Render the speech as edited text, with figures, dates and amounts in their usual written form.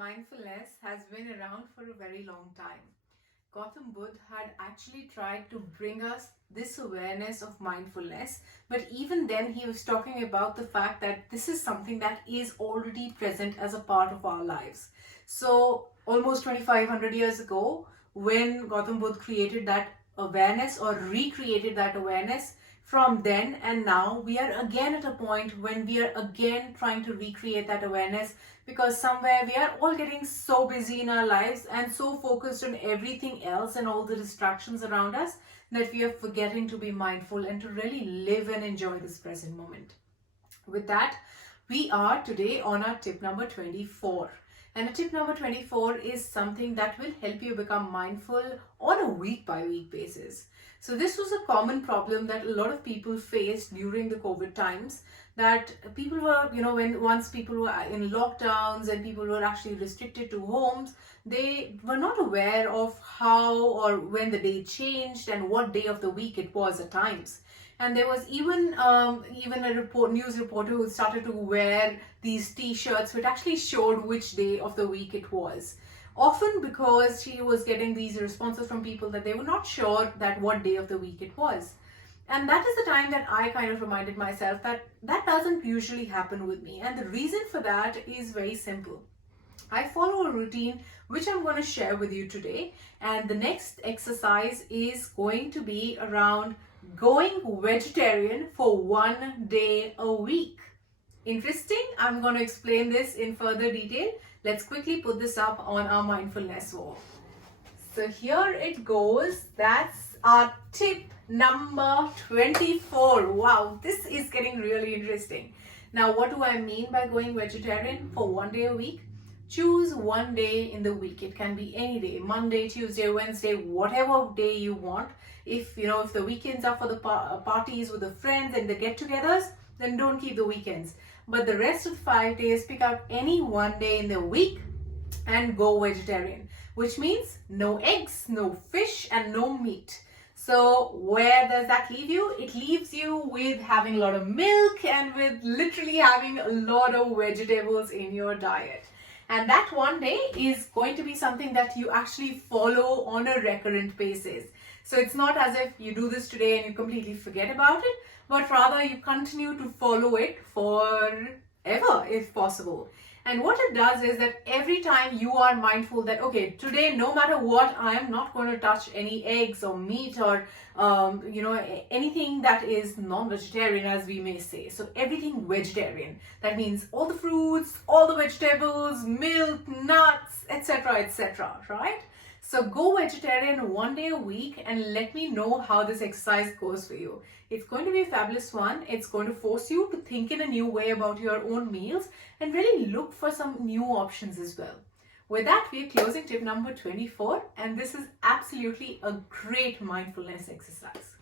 Mindfulness has been around for a very long time. Gautam Buddha had actually tried to bring us this awareness of mindfulness, but even then he was talking about the fact that this is something that is already present as a part of our lives. So almost 2500 years ago, when Gautam Buddha created that awareness or recreated that awareness, from then and now we are again at a point when we are again trying to recreate that awareness, because somewhere we are all getting so busy in our lives and so focused on everything else and all the distractions around us that we are forgetting to be mindful and to really live and enjoy this present moment. With that, we are today on our tip number 24. And a tip number 24 is something that will help you become mindful on a week by week basis. So this was a common problem that a lot of people faced during the COVID times, that people were, once people were in lockdowns and people were actually restricted to homes, they were not aware of how or when the day changed and what day of the week it was at times. And there was even a news reporter who started to wear these t-shirts which actually showed which day of the week it was. Often because she was getting these responses from people that they were not sure that what day of the week it was. And that is the time that I kind of reminded myself that that doesn't usually happen with me. And the reason for that is very simple. I follow a routine which I'm going to share with you today. And the next exercise is going to be around going vegetarian for 1 day a week. Interesting? I'm going to explain this in further detail. Let's quickly put this up on our mindfulness wall. So here it goes. That's our tip number 24. Wow, this is getting really interesting. Now, what do I mean by going vegetarian for 1 day a week? Choose 1 day in the week. It can be any day, Monday, Tuesday, Wednesday, whatever day you want. If the weekends are for the parties with the friends and the get-togethers, then don't keep the weekends. But the rest of the 5 days, pick out any 1 day in the week and go vegetarian, which means no eggs, no fish, and no meat. So where does that leave you? It leaves you with having a lot of milk and with literally having a lot of vegetables in your diet. And that 1 day is going to be something that you actually follow on a recurrent basis. So it's not as if you do this today and you completely forget about it, but rather you continue to follow it forever if possible. And what it does is that every time you are mindful that, okay, today, no matter what, I am not going to touch any eggs or meat or, anything that is non-vegetarian, as we may say. So everything vegetarian. That means all the fruits, all the vegetables, milk, nuts, etc., right? So go vegetarian 1 day a week and let me know how this exercise goes for you. It's going to be a fabulous one. It's going to force you to think in a new way about your own meals and really look for some new options as well. With that, we are closing tip number 24, and this is absolutely a great mindfulness exercise.